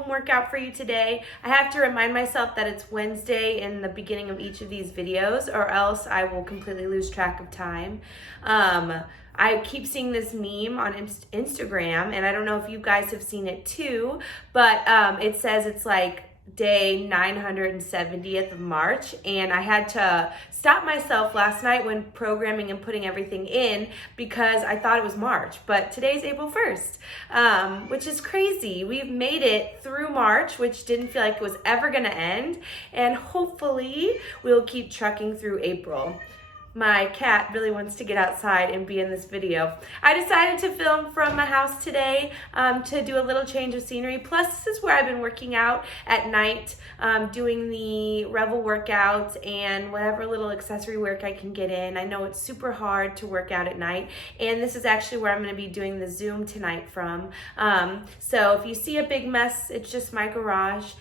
home workout for you today. I have to remind myself that it's Wednesday in the beginning of each of these videos, or else I will completely lose track of time. I keep seeing this meme on Instagram, and I don't know if you guys have seen it too, but it says it's like day 970th of March, and I had to stop myself last night when programming and putting everything in because I thought it was March, but today's April 1st, which is crazy. We've made it through March, which didn't feel like it was ever gonna end, and hopefully we'll keep trucking through April. My cat really wants to get outside and be in this video. I decided to film from my house today to do a little change of scenery. Plus, this is where I've been working out at night, doing the Revel workouts and whatever little accessory work I can get in. I know it's super hard to work out at night, and this is actually where I'm gonna be doing the Zoom tonight from. So if you see a big mess, it's just my garage.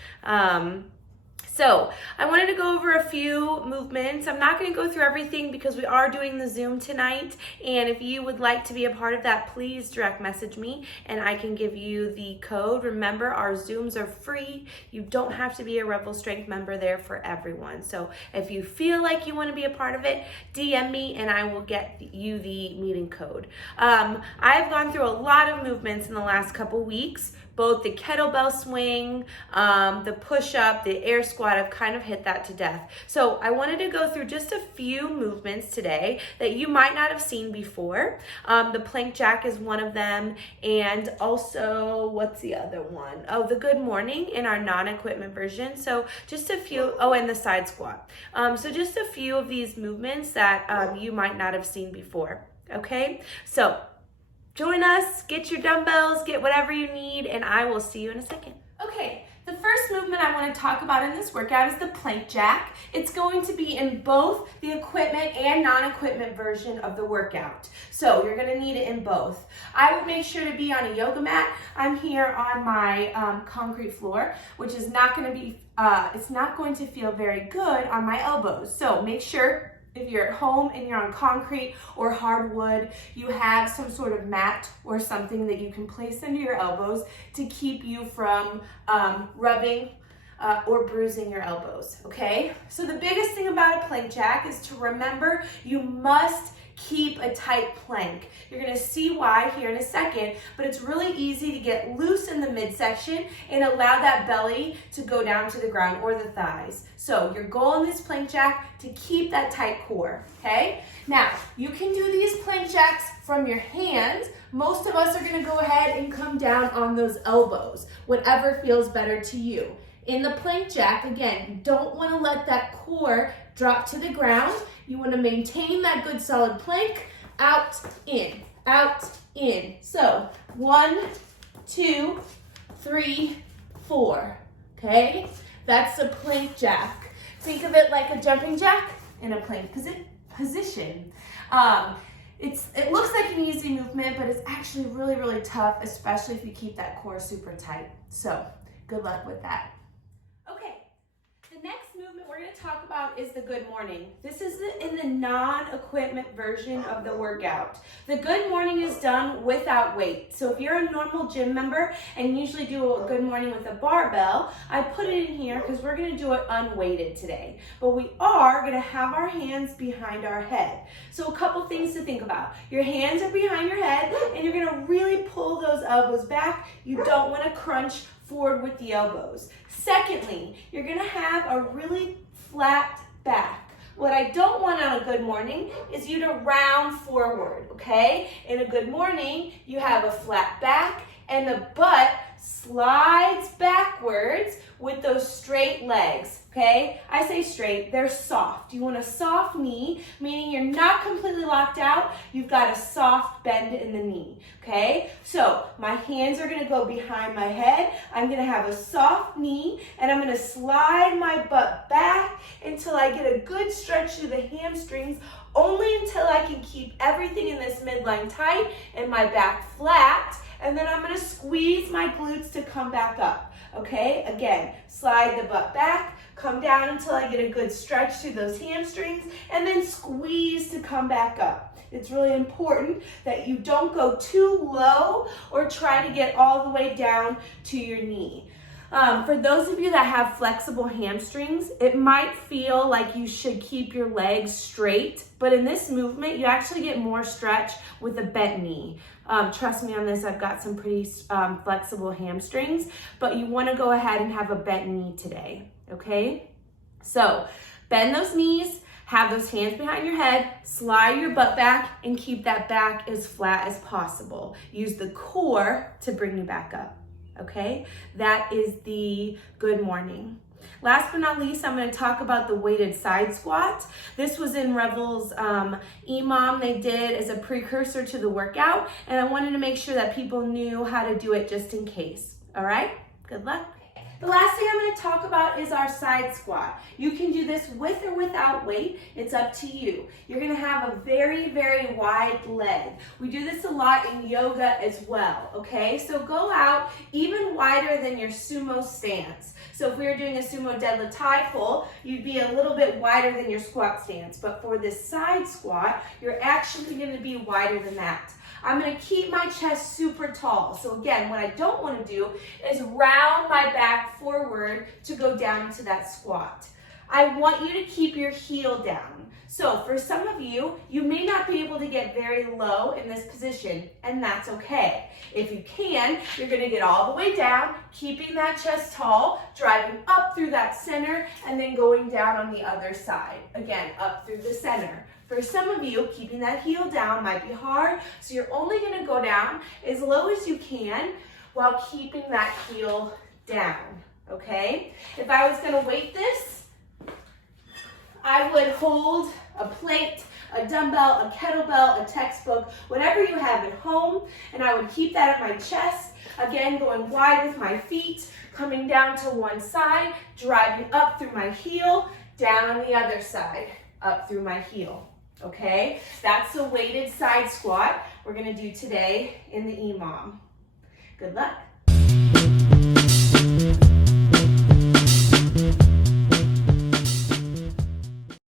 So I wanted to go over a few movements. I'm not going to go through everything because we are doing the Zoom tonight. And if you would like to be a part of that, please direct message me and I can give you the code. Remember, our Zooms are free. You don't have to be a Revel Strength member there for everyone. So if you feel like you want to be a part of it, DM me and I will get you the meeting code. I've gone through a lot of movements in the last couple weeks. Both the kettlebell swing, the push-up, the air squat, I've kind of hit that to death. So I wanted to go through just a few movements today that you might not have seen before. The plank jack is one of them, and also, what's the other one? Oh, the good morning in our non-equipment version. So just a few, oh, and the side squat. So just a few of these movements that you might not have seen before, okay? So join us, get your dumbbells, get whatever you need, and I will see you in a second. Okay, the first movement I want to talk about in this workout is the plank jack. It's going to be in both the equipment and non-equipment version of the workout. So you're going to need it in both. I would make sure to be on a yoga mat. I'm here on my concrete floor, which is not going to be, it's not going to feel very good on my elbows. So make sure if you're at home and you're on concrete or hardwood, you have some sort of mat or something that you can place under your elbows to keep you from rubbing or bruising your elbows, okay? So the biggest thing about a plank jack is to remember you must keep a tight plank. You're gonna see why here in a second, but it's really easy to get loose in the midsection and allow that belly to go down to the ground or the thighs. So your goal in this plank jack, to keep that tight core, okay? Now, you can do these plank jacks from your hands. Most of us are gonna go ahead and come down on those elbows, whatever feels better to you. In the plank jack, again, you don't wanna let that core drop to the ground. You wanna maintain that good solid plank, out, in, out, in. So 1, 2, 3, 4, okay? That's the plank jack. Think of it like a jumping jack in a plank position. It looks like an easy movement, but it's actually really, really tough, especially if you keep that core super tight. So good luck with that. The next movement we're going to talk about is the good morning. This is in the non-equipment version of the workout. The good morning is done without weight. So if you're a normal gym member and usually do a good morning with a barbell, I put it in here because we're going to do it unweighted today. But we are going to have our hands behind our head. So a couple things to think about. Your hands are behind your head and you're going to really pull those elbows back. You don't want to crunch forward with the elbows. Secondly, you're gonna have a really flat back. What I don't want on a good morning is you to round forward, okay? In a good morning, you have a flat back and the butt slides backwards with those straight legs, okay? I say straight, they're soft. You want a soft knee, meaning you're not completely locked out, you've got a soft bend in the knee, okay? So my hands are gonna go behind my head, I'm gonna have a soft knee, and I'm gonna slide my butt back until I get a good stretch through the hamstrings, only until I can keep everything in this midline tight and my back flat, and then I'm gonna squeeze my glutes to come back up, okay? Again, slide the butt back, come down until I get a good stretch through those hamstrings, and then squeeze to come back up. It's really important that you don't go too low or try to get all the way down to your knee. For those of you that have flexible hamstrings, it might feel like you should keep your legs straight, but in this movement, you actually get more stretch with a bent knee. Trust me on this, I've got some pretty flexible hamstrings, but you wanna go ahead and have a bent knee today, okay? So bend those knees, have those hands behind your head, slide your butt back, and keep that back as flat as possible. Use the core to bring you back up, okay? That is the good morning. Last but not least, I'm going to talk about the weighted side squat. This was in Revel's EMOM they did as a precursor to the workout, and I wanted to make sure that people knew how to do it just in case. All right? Good luck. The last thing I'm going to talk about is our side squat. You can do this with or without weight. It's up to you. You're going to have a very, very wide leg. We do this a lot in yoga as well, okay? So go out even wider than your sumo stance. So if we were doing a sumo deadlift high pull, you'd be a little bit wider than your squat stance. But for this side squat, you're actually going to be wider than that. I'm going to keep my chest super tall. So again, what I don't want to do is round my back forward to go down into that squat. I want you to keep your heel down. So for some of you, you may not be able to get very low in this position, and that's okay. If you can, you're going to get all the way down, keeping that chest tall, driving up through that center, and then going down on the other side. Again, up through the center. For some of you, keeping that heel down might be hard, so you're only going to go down as low as you can while keeping that heel down, okay? If I was going to weight this, I would hold a plate, a dumbbell, a kettlebell, a textbook, whatever you have at home, and I would keep that at my chest. Again, going wide with my feet, coming down to one side, driving up through my heel, down on the other side, up through my heel. Okay, that's the weighted side squat we're going to do today in the EMOM. Good luck.